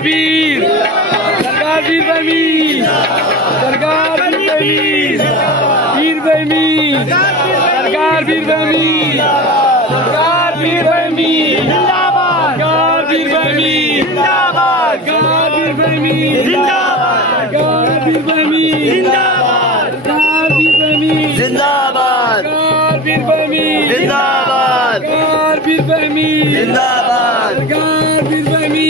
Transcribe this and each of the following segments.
वीर वीर सरकार वीर बहमी सरकार वीर बहमी सरकार वीर बहमी सरकार वीर बहमी जिंदाबाद सरकार वीर बहमी जिंदाबाद सरकार वीर बहमी जिंदाबाद सरकार वीर बहमी जिंदाबाद सरकार वीर बहमी जिंदाबाद सरकार वीर बहमी जिंदाबाद सरकार वीर बहमी जिंदाबाद सरकार वीर बहमी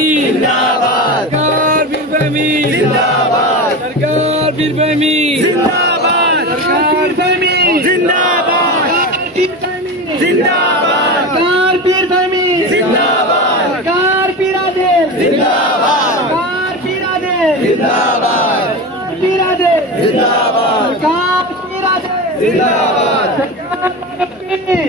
जिंदाबाद सरकार वीर बहमी जिंदाबाद सरकार वीर बहमी जिंदाबाद सरकार बहमी जिंदाबाद जिंदाबाद सरकार वीर बहमी जिंदाबाद सरकार पीरादेव जिंदाबाद सरकार पीरादेव जिंदाबाद पीरादेव जिंदाबाद सरकार पीरादेव जिंदाबाद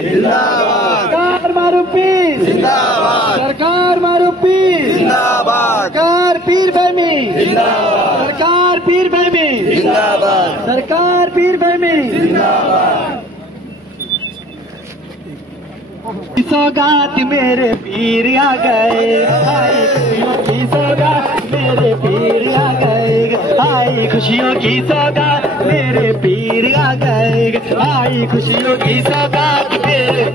जिंदाबाद सरकार मारूपी जिंदाबाद सरकार मारूपी जिंदाबाद सरकार पीर बहमी जिंदाबाद सरकार पीर बहमी जिंदाबाद सरकार पीर बहमी जिंदाबाद सौगात मेरे पीर आ गए खुशियों की सौगात मेरे पीर आ गए आई खुशियों की सौगात मेरे पीर आ गए आई खुशियों की सौगात मेरे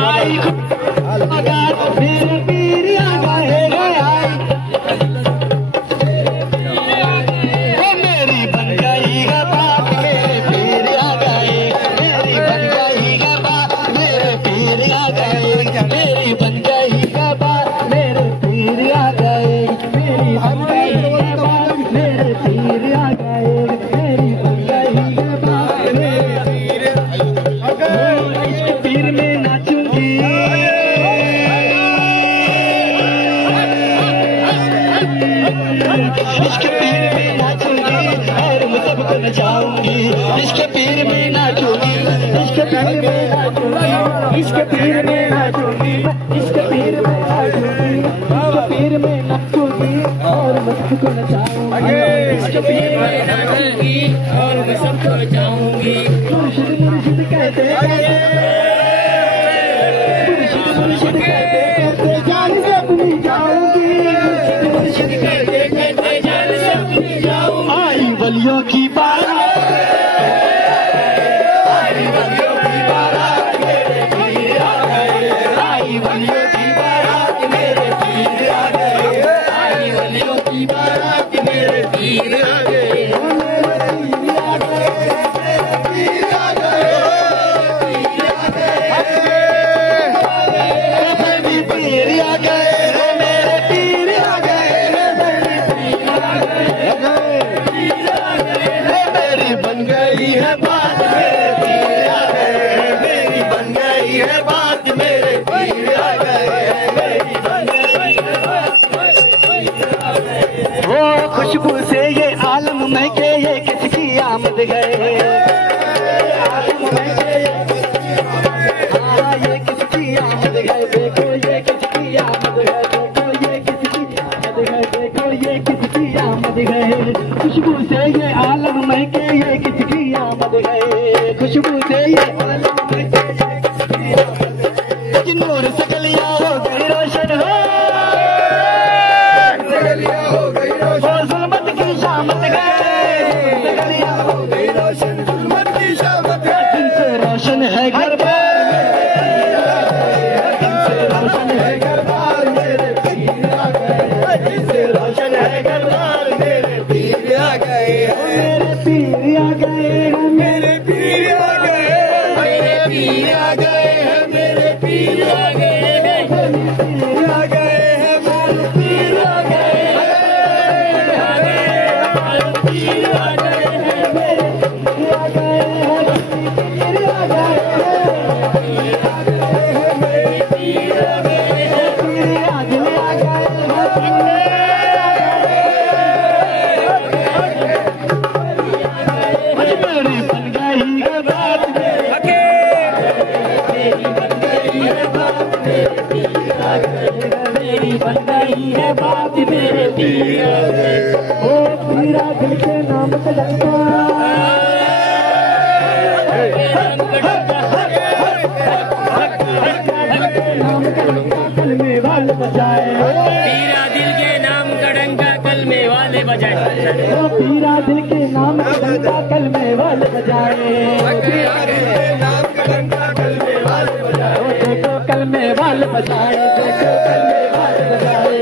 आई सौगात मेरे पीर आ गए मेरी बन गई है बात मेरे पीर आ गए मेरी बन गई है बात मेरे पीर आ गए मेरी बन गई है बात मेरे पीर आ गए मेरी बन गई है बात मेरे पीर आ गए मेरी बन गई है बात मेरे पीर इश्क पीर में नाचूंगी इश्क पीर में नाचूंगी और मैं सबको नचाऊंगी इश्क पीर में नाचूंगी इश्क पीर में नाचूंगी इश्क पीर में नाचूंगी इश्क पीर में नाचूंगी इश्क पीर में नाचूंगी और मैं सबको नचाऊंगी इश्क पीर में नाचूंगी और मैं सबको नचाऊंगी मुर्शिद मुर्शिद कहते मुर्शिद कहते कहते जान से अपनी जाऊंगी मुर्शिद कहते कहते जान से अपनी जाऊंगी आई वलियों की बारात आई वलियों की बारात मेरे पीर आ गए आई वलियों की बारात मेरे पीर आ गए आई वलियों की बारात मेरे पीर आ गए खुशबू से ये आलम महके ये किसकी आमद है हाँ ये किसकी आमद है देखो ये किसकी आमद है देखो ये किसकी आमद है देखो ये किसकी आमद है खुशबू से ये आलम महके ये किसकी आमद है खुशबू से ये आलम महके ये किसकी आमद है नूर से गलियां हो गई रोशन हो शामत गए हो गई रोशन जुल्मत की शामत है दिन से रोशन है घर बार दिन से रोशन है घर बार मेरे पीर आ गए दिन से रोशन है घर बार मेरे पीर आ गए मेरे पीर आ गए मेरे पीर आ गए मेरे पीर आ गए मेरे पीर आ गए मेरे पीर आ गए मेरे पीर आ गए मेरी बन गई है बात मेरे पीर ओ पीरा दिल के नाम से डरता नाम का दिल में वाल बचाए पीरा दिल के वो पीरा दिल के नाम का डंका कलमे वाले बजाए। देखो कलमे वाले बजाए, देखो कलमे वाले बजाए,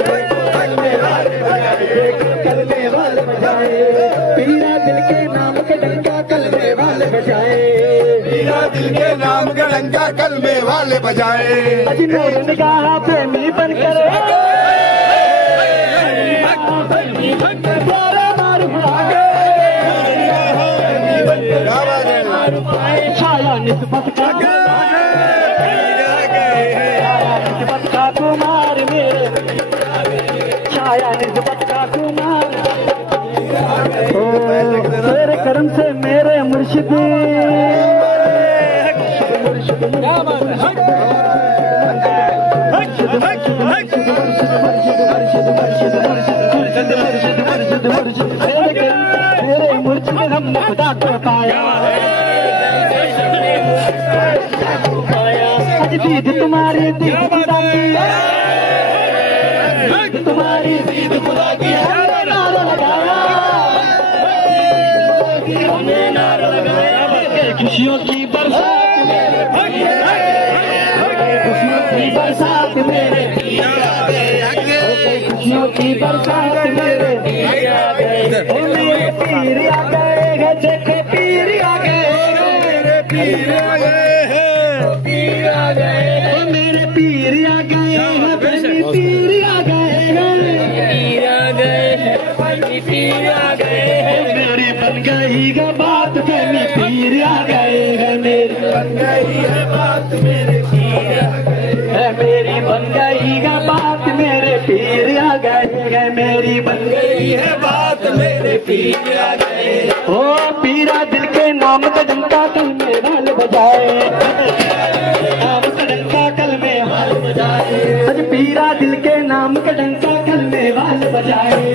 कलमे वाले बजाए, देखो कलमे वाले बजाए। पीरा दिल के नाम के डंका कलमे वाले बजाए। पीरा दिल के नाम का डंका कलमे वाले बजाए। नूर निगाह प्रेमी बनकर छाया निस्बत का कुमार मेरे, छाया निस्बत का कुमार। तेरे कर्म से मेरे मुर्शिद मेरे मुर्शिद हमने खुदा को पाया। दीद तुम्हारी दीद खुदा की, तुम्हारी दीद खुदा की हमने नारा लगाया, हमने नारा लगाया। खुशियों की बरसात मेरे, खुशियों की बरसात मेरे, खुशियों की बरसात मेरे। मेरे पीर आ गए हैं, देखो पीर आ गए, पीर आ गए हैं, पीर आ गए, मेरे पीर आ गए हैं, मेरे पीर आ गए हैं, पीर आ गए हैं, पीर आ गए हैं। मेरी बन गई है बात, मेरे पीर आ गए हैं, मेरी बन गई है बात, मेरे पीर आ गए हैं, मेरी बन गई है बात, मेरे पीर आ गए हैं, मेरी बन गई है बात, मेरे पीर आ गए। ओ पीरा दिल के नाम का डंका कलमे वाले बजाए, नाम का डंका कलमे वाले बजाए। आज पीरा दिल के नाम का डंका कलमे वाले बजाए,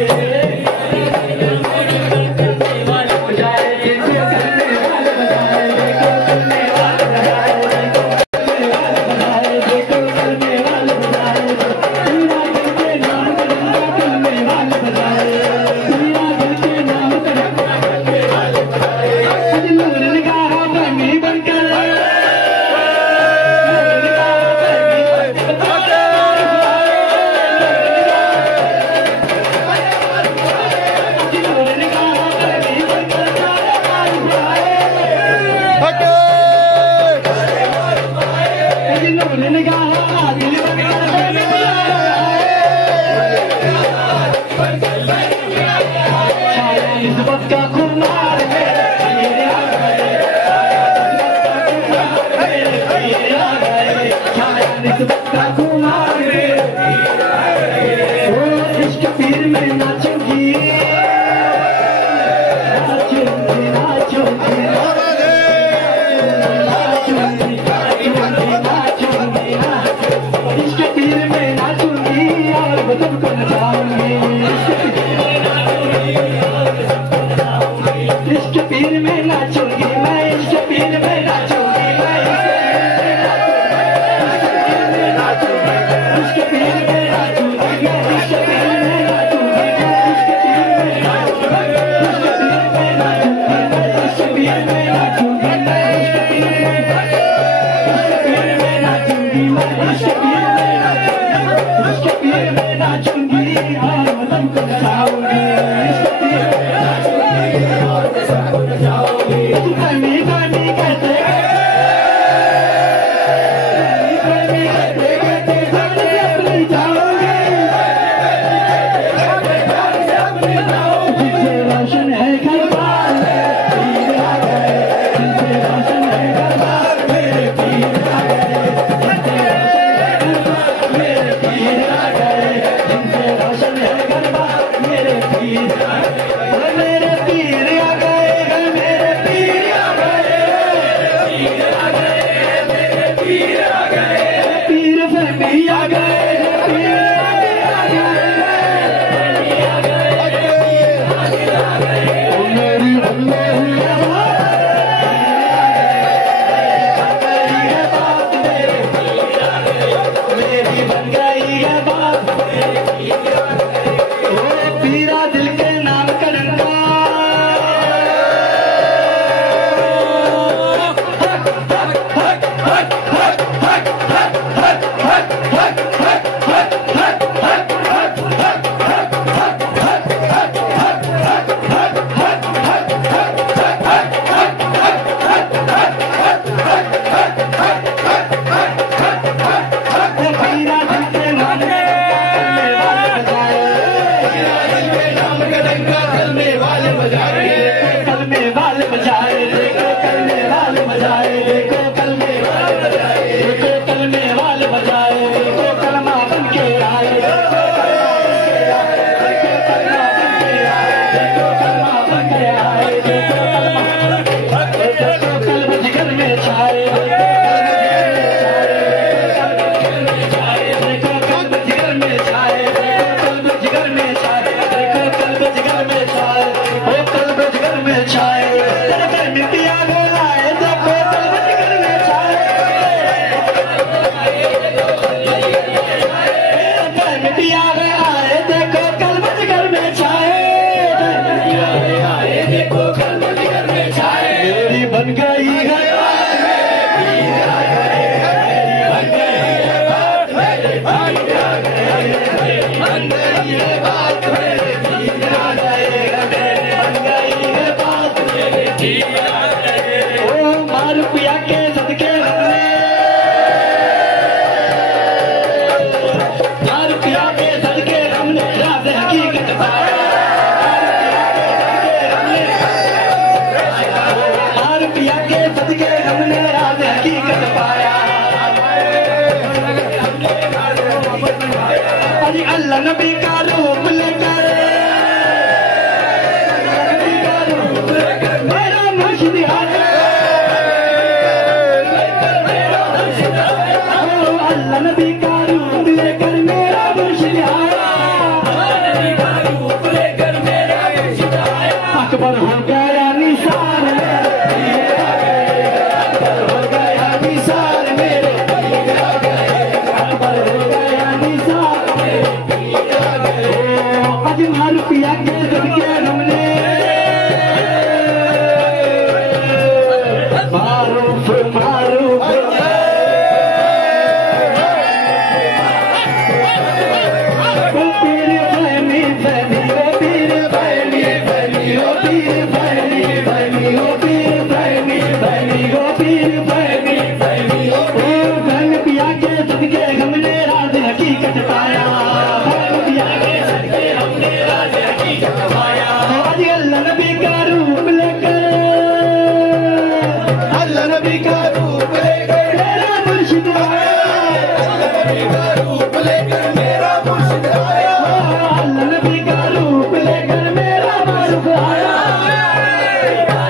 कलमे वाले बजाए, देखो कलमे वाले बजाए, देखो कलमे वाले बजाए, देखो कलमे वाले बजाए, देखो कलमा बन के आए, देखो कलमा बन के आए, देखो कलमा बन के आए, देखो कलम जिगर में छाए, देखो कलम जिगर में छाए, देखो कलम जिगर में छाए, देखो कलम जिगर में छाए, ओ कलम जिगर में छाए, तेरे मिट्टी आ गए, देखो कलम जिगर में छाए, मिट्टी आ गए, देखो कलम जिगर में छाए, देखो कलम जिगर में छाए, मेरी बन गई है रुपया के सदके रुपया के सदके हमने राज हकीकत पाया, रुपया के सदके हमने राज हकीकत पाया, अरे अल्लाह नबी का रूप लेकर मेरा मुर्शिद आया, अल्लाह नबी का रूप लेकर मेरा मुर्शिद आया, अकबर हो गया निसार अकबर हो गया निसार मेरे, अकबर हो गया निसार आज रुपया के सदके हमने मारूफ मारूफ पीर फहमी फहमी ओ पीर फहमी फहमी ओ पीर फहमी फहमी ओ पीर फहमी फहमी ओ पीर फहमी फहमी ओ धन पिया के सदके हमने राज हकीकत पाया, धन पिया के सदके हमने राज हकीकत पाया, आज अल्लाह नबी का रूप लेकर अल्लाह नबी का रूप लेकर मेरा मुर्शिद आया, अल्लाह नबी का रूप लेकर मेरा मुर्शिद आया, अल्लाह नबी का रूप लेकर मेरा मारूफ आया,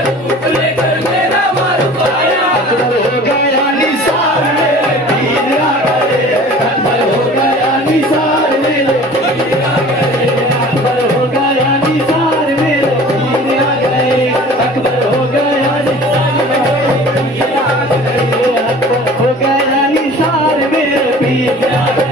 रूप लेकर मेरा मारूफ आया, अकबर हो गया निसार मेरे पीर आ गए, अकबर हो गया निसार मेरे पीर आ गए, अकबर हो गया निसार मेरे पीर आ गए, अकबर हो गया निसार मेरे पीर आ गए, अकबर हो गया निसार मेरे पीर आ गए।